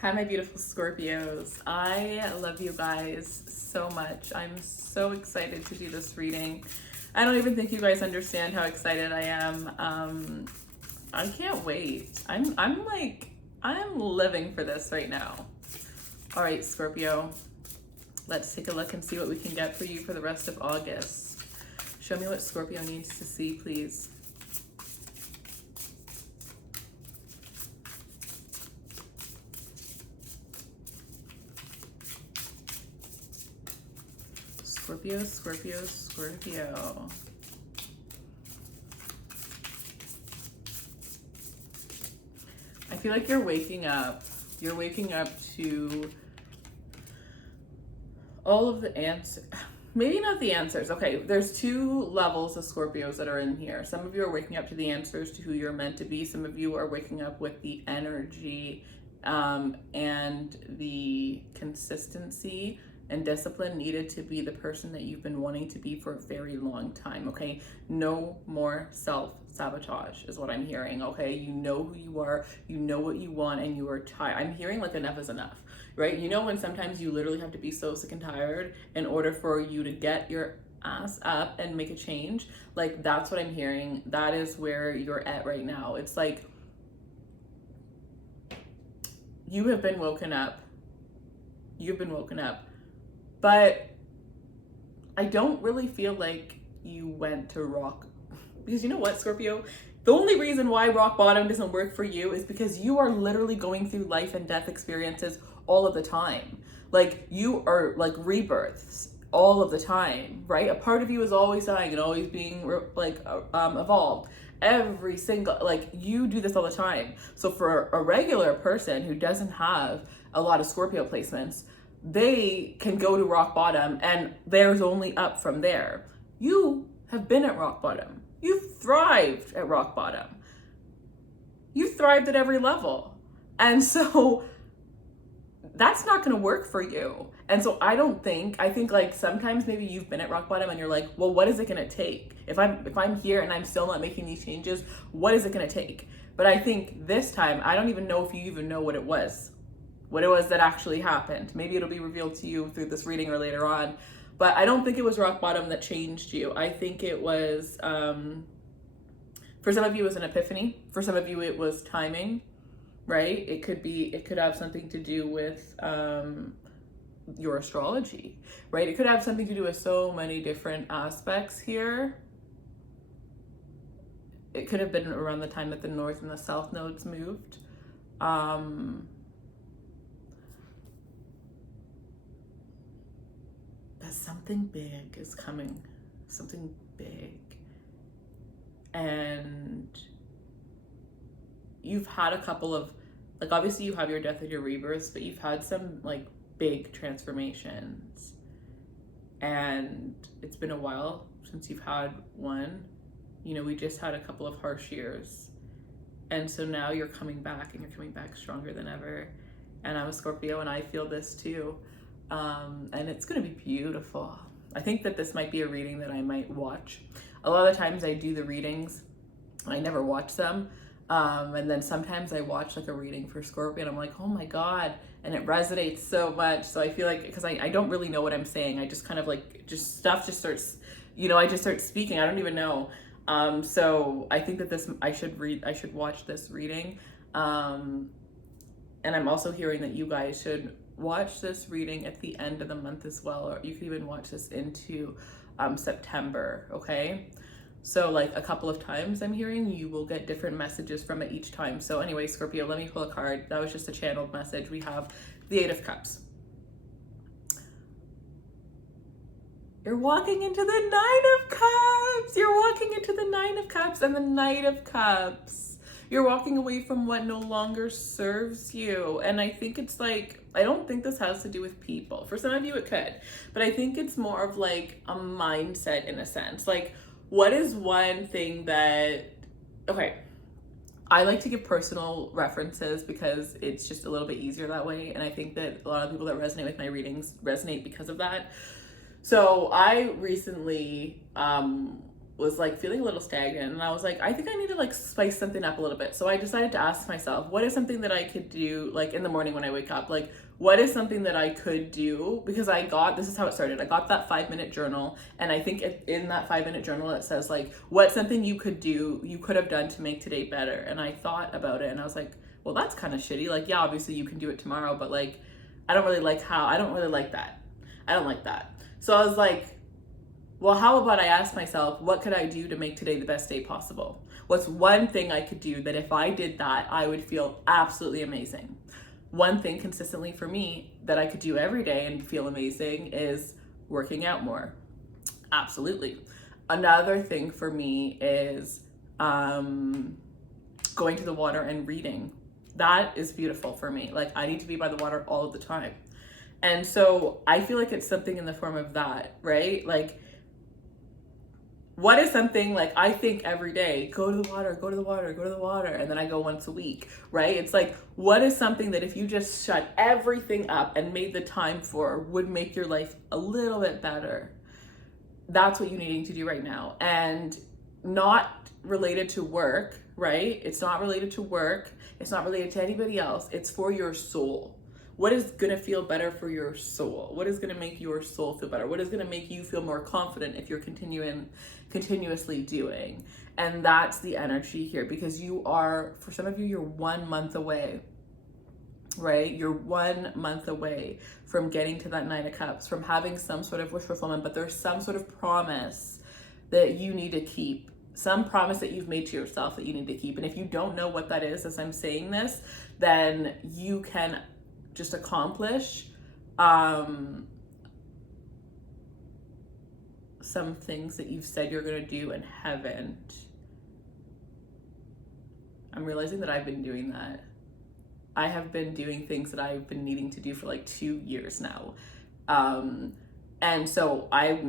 Hi, my beautiful Scorpios. I love you guys so much. I'm so excited to do this reading. I don't even think you guys understand how excited I am. I can't wait. I'm living for this right now. All right, Scorpio, let's take a look and see what we can get for you for the rest of August. Show me what Scorpio needs to see, please. Scorpio, Scorpio, Scorpio. I feel like you're waking up. You're waking up to all of the answers. Maybe not the answers. Okay, there's two levels of Scorpios that are in here. Some of you are waking up to the answers to who you're meant to be. Some of you are waking up with the energy and the consistency and discipline needed to be the person that you've been wanting to be for a very long time. Okay, no more self-sabotage is what I'm hearing. Okay, you know who you are, you know what you want, and you are tired. I'm hearing like enough is enough, right? You know when sometimes you literally have to be so sick and tired in order for you to get your ass up and make a change. Like, that's what I'm hearing. That is where you're at right now. It's like you have been woken up. You've been woken up. But I don't really feel like you went to rock, because you know what, Scorpio? The only reason why rock bottom doesn't work for you is because you are literally going through life and death experiences all of the time. Like, you are like rebirths all of the time, right? A part of you is always dying and always being evolved. Every single, like, you do this all the time. So for a regular person who doesn't have a lot of Scorpio placements, they can go to rock bottom and there's only up from there. You have been at rock bottom. You've thrived at rock bottom. You've thrived at every level. And so that's not going to work for you. And so I think like sometimes maybe you've been at rock bottom and you're like, well, what is it going to take? If I'm here and I'm still not making these changes, what is it going to take? But I think this time, I don't even know if you even know what it was that actually happened. Maybe it'll be revealed to you through this reading or later on. But I don't think it was rock bottom that changed you. I think it was, for some of you, it was an epiphany. For some of you, it was timing, right? It could have something to do with your astrology, right? It could have something to do with so many different aspects here. It could have been around the time that the North and the South nodes moved. Something big is coming, something big. And you've had a couple of, like, obviously you have your death and your rebirths, but you've had some like big transformations. And it's been a while since you've had one. You know, we just had a couple of harsh years. And so now you're coming back, and you're coming back stronger than ever. And I'm a Scorpio and I feel this too. And it's going to be beautiful. I think that this might be a reading that I might watch. A lot of the times I do the readings, I never watch them. And then sometimes I watch like a reading for Scorpio and I'm like, oh my God. And it resonates so much. So I feel like, because I don't really know what I'm saying. I just kind of like, just stuff just starts, you know, I just start speaking. I don't even know. So I think that I should watch this reading. And I'm also hearing that you guys should watch this reading at the end of the month as well, or you can even watch this into September, okay? So like a couple of times I'm hearing you will get different messages from it each time. So anyway, Scorpio, let me pull a card. That was just a channeled message. We have the Eight of Cups. You're walking into the Nine of Cups. You're walking into the Nine of Cups and the Knight of Cups. You're walking away from what no longer serves you. And I think it's like, I don't think this has to do with people. For some of you it could, but I think it's more of like a mindset in a sense. Like, what is one thing that, okay, I like to give personal references because it's just a little bit easier that way. And I think that a lot of people that resonate with my readings resonate because of that. So I recently was like feeling a little stagnant, and I was like, I think I need to like spice something up a little bit. So I decided to ask myself, what is something that I could do like in the morning when I wake up? Like, what is something that I could do? Because this is how it started. I got that 5-minute journal, and I think in that 5-minute journal it says like, what's something you could have done to make today better? And I thought about it, and I was like, well, that's kind of shitty. Like, yeah, obviously you can do it tomorrow, but like, I don't really like that. I don't like that. So I was like, well, how about I ask myself, what could I do to make today the best day possible? What's one thing I could do that if I did that, I would feel absolutely amazing? One thing consistently for me that I could do every day and feel amazing is working out more. Absolutely. Another thing for me is going to the water and reading. That is beautiful for me. Like, I need to be by the water all of the time. And so I feel like it's something in the form of that, right? Like, what is something like I think every day, go to the water, go to the water, go to the water, and then I go once a week, right? It's like, what is something that if you just shut everything up and made the time for would make your life a little bit better? That's what you're needing to do right now. And not related to work, right? It's not related to work. It's not related to anybody else. It's for your soul. What is going to feel better for your soul? What is going to make your soul feel better? What is going to make you feel more confident if you're continuously doing? And that's the energy here, because for some of you, you're 1 month away, right? You're 1 month away from getting to that 9 of Cups, from having some sort of wish fulfillment, but there's some sort of promise that you need to keep. Some promise that you've made to yourself that you need to keep. And if you don't know what that is as I'm saying this, then you can just accomplish some things that you've said you're going to do and haven't. I'm realizing that I've been doing that. I have been doing things that I've been needing to do for like 2 years now. And so I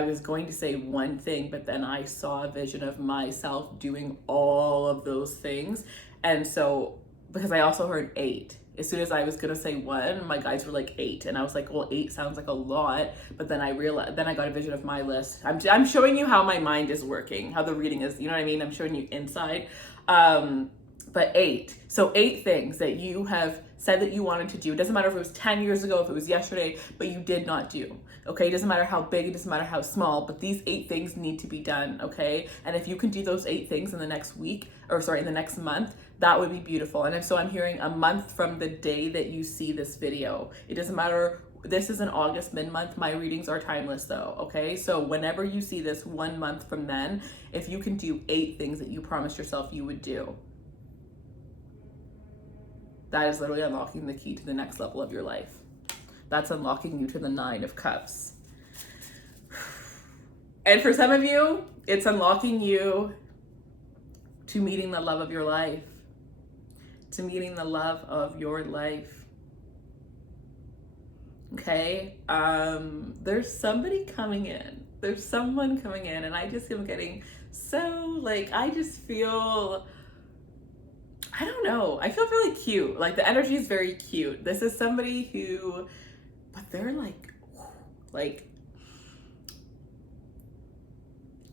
was going to say one thing, but then I saw a vision of myself doing all of those things. And so, because I also heard 8. As soon as I was gonna say 1, my guys were like 8, and I was like, well, 8 sounds like a lot. But then I got a vision of my list. I'm showing you how my mind is working, how the reading is. You know what I mean? I'm showing you inside. But 8. So 8 things that you have said that you wanted to do. It doesn't matter if it was 10 years ago, if it was yesterday, but you did not do. Okay, it doesn't matter how big, it doesn't matter how small, but these 8 things need to be done. Okay, and if you can do those 8 things in the next week, in the next month, that would be beautiful. And so I'm hearing a month from the day that you see this video. It doesn't matter. This is an August mid-month. My readings are timeless though, okay? So whenever you see this 1 month from then, if you can do 8 things that you promised yourself you would do, that is literally unlocking the key to the next level of your life. That's unlocking you to the 9 of Cups. And for some of you, it's unlocking you to meeting the love of your life. To meeting the love of your life. Okay? There's somebody coming in. There's someone coming in, and I just am getting so, like, I just feel, I don't know. I feel really cute. Like, the energy is very cute. This is somebody who, but they're like,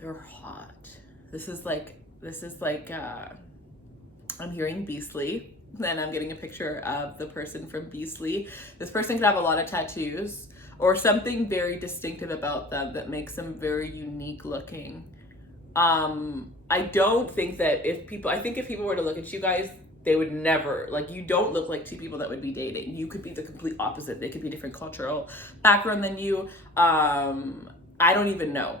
they're hot. This is like, I'm hearing Beastly, and I'm getting a picture of the person from Beastly. This person could have a lot of tattoos or something very distinctive about them that makes them very unique looking. I don't think that I think if people were to look at you guys, they would never, like, you don't look like 2 people that would be dating. You could be the complete opposite. They could be different cultural background than you. I don't even know.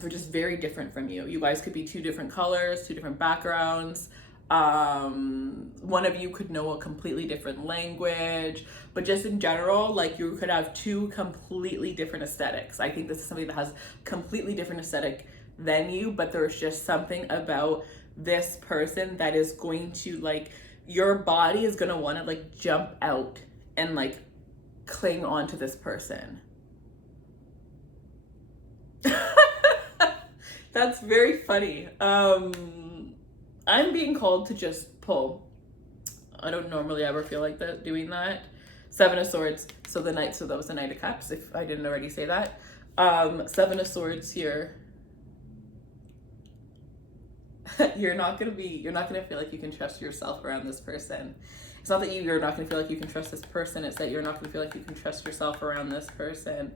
They're just very different from you. You guys could be 2 different colors, 2 different backgrounds. One of you could know a completely different language, but just in general, like, you could have 2 completely different aesthetics. I think this is somebody that has completely different aesthetic than you, but there's just something about this person that is going to, like, your body is going to want to, like, jump out and, like, cling on to this person. That's very funny. I'm being called to just pull. I don't normally ever feel like that doing that. 7 of Swords. So that was the Knight of Cups, if I didn't already say that. 7 of Swords here. you're not going to feel like you can trust yourself around this person. It's not that you're not going to feel like you can trust this person. It's that you're not going to feel like you can trust yourself around this person.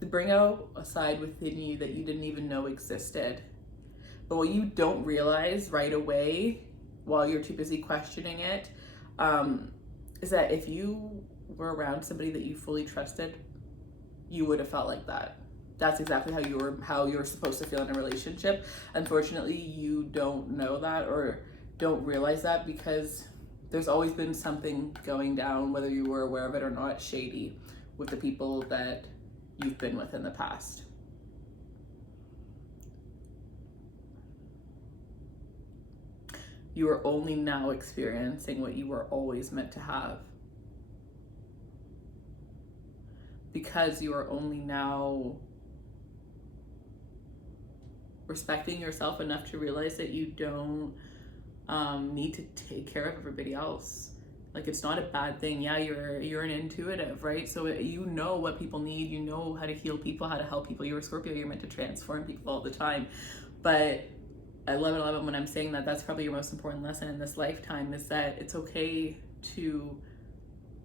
Bring out a side within you that you didn't even know existed. But what you don't realize right away while you're too busy questioning it, is that if you were around somebody that you fully trusted, you would have felt like that. That's exactly how you're supposed to feel in a relationship. Unfortunately, you don't know that or don't realize that because there's always been something going down, whether you were aware of it or not, shady with the people that you've been with in the past. You are only now experiencing what you were always meant to have. Because you are only now respecting yourself enough to realize that you don't need to take care of everybody else. Like, it's not a bad thing. Yeah, you're an intuitive, right? So you know what people need. You know how to heal people, how to help people. You're a Scorpio. You're meant to transform people all the time. But I love it when I'm saying that. That's probably your most important lesson in this lifetime, is that it's okay to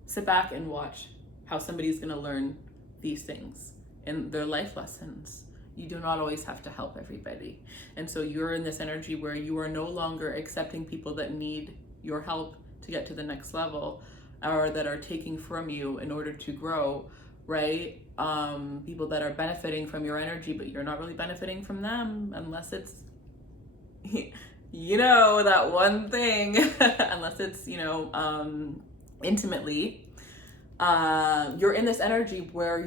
sit back and watch how somebody's going to learn these things in their life lessons. You do not always have to help everybody. And so you're in this energy where you are no longer accepting people that need your help to get to the next level, or that are taking from you in order to grow, right? People that are benefiting from your energy, but you're not really benefiting from them unless it's, you know, that one thing, unless it's, intimately. You're in this energy where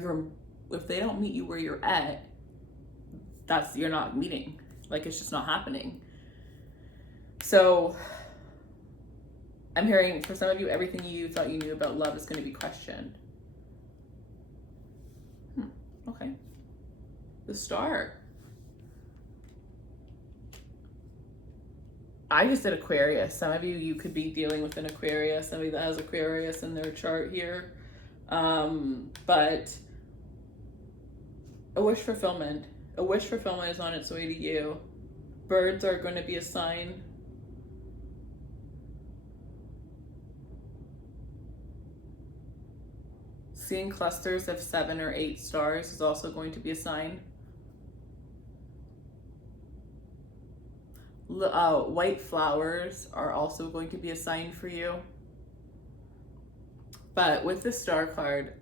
if they don't meet you where you're at, you're not meeting. Like, it's just not happening. So I'm hearing, for some of you, everything you thought you knew about love is going to be questioned. Okay. The Star. I just did Aquarius. Some of you could be dealing with an Aquarius, somebody that has Aquarius in their chart here. But a wish fulfillment. A wish fulfillment is on its way to you. Birds are going to be a sign. Seeing clusters of 7 or 8 stars is also going to be a sign. White flowers are also going to be a sign for you. But with the Star card,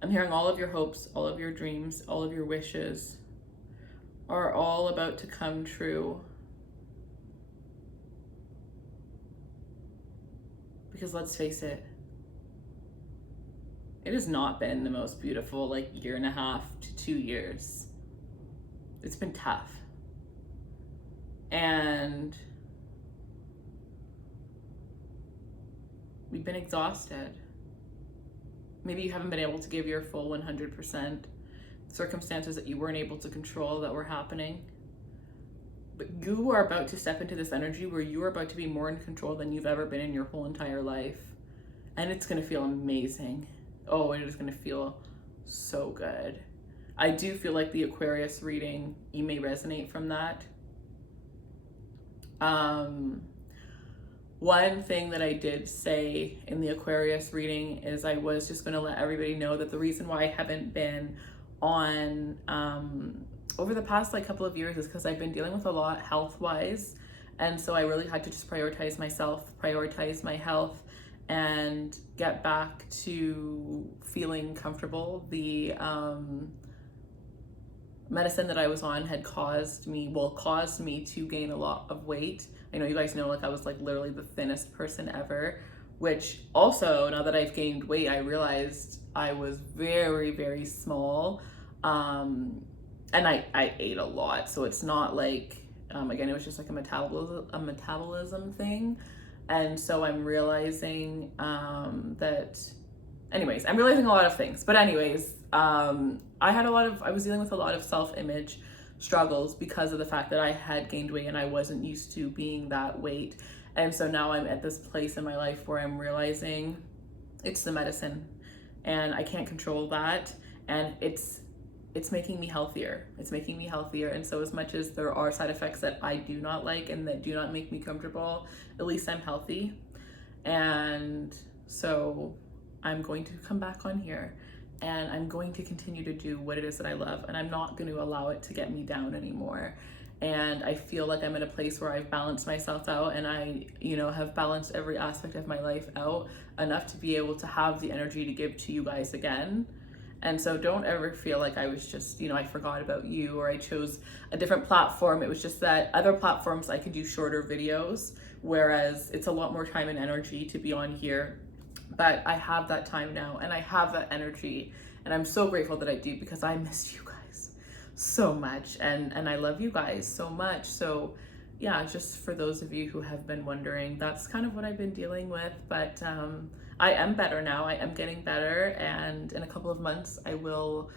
I'm hearing all of your hopes, all of your dreams, all of your wishes are all about to come true. Because let's face it, it has not been the most beautiful, year and a half to 2 years. It's been tough. And we've been exhausted. Maybe you haven't been able to give your full 100%. Circumstances that you weren't able to control that were happening. But you are about to step into this energy where you are about to be more in control than you've ever been in your whole entire life. And it's going to feel amazing. Oh, it is going to feel so good. I do feel like the Aquarius reading, you may resonate from that. One thing that I did say in the Aquarius reading is I was just going to let everybody know that the reason why I haven't been on over the past couple of years is because I've been dealing with a lot health-wise, and so I really had to just prioritize myself, prioritize my health, and get back to feeling comfortable. The medicine that I was on had caused me to gain a lot of weight. I know you guys know, I was literally the thinnest person ever, which also, now that I've gained weight, I realized I was very, very small. And I ate a lot. So it's not again, it was just a metabolism thing. And so I'm realizing, I'm realizing a lot of things, but anyways, I was dealing with a lot of self-image struggles because of the fact that I had gained weight and I wasn't used to being that weight. And so now I'm at this place in my life where I'm realizing it's the medicine and I can't control that. And it's it's making me healthier. It's making me healthier. And so as much as there are side effects that I do not like and that do not make me comfortable, at least I'm healthy. And so I'm going to come back on here and I'm going to continue to do what it is that I love, and I'm not going to allow it to get me down anymore. And I feel like I'm in a place where I've balanced myself out, and I, have balanced every aspect of my life out enough to be able to have the energy to give to you guys again. And so don't ever feel like I was just, I forgot about you or I chose a different platform. It was just that other platforms I could do shorter videos, whereas it's a lot more time and energy to be on here. But I have that time now and I have that energy, and I'm so grateful that I do, because I missed you guys so much, and I love you guys so much. So yeah, just for those of you who have been wondering, that's kind of what I've been dealing with. But I am better now. I am getting better, and in a couple of months I will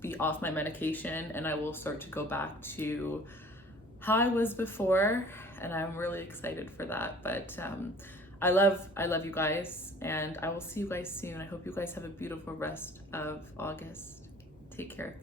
be off my medication and I will start to go back to how I was before, and I'm really excited for that. But I love you guys, and I will see you guys soon. I hope you guys have a beautiful rest of August. Take care.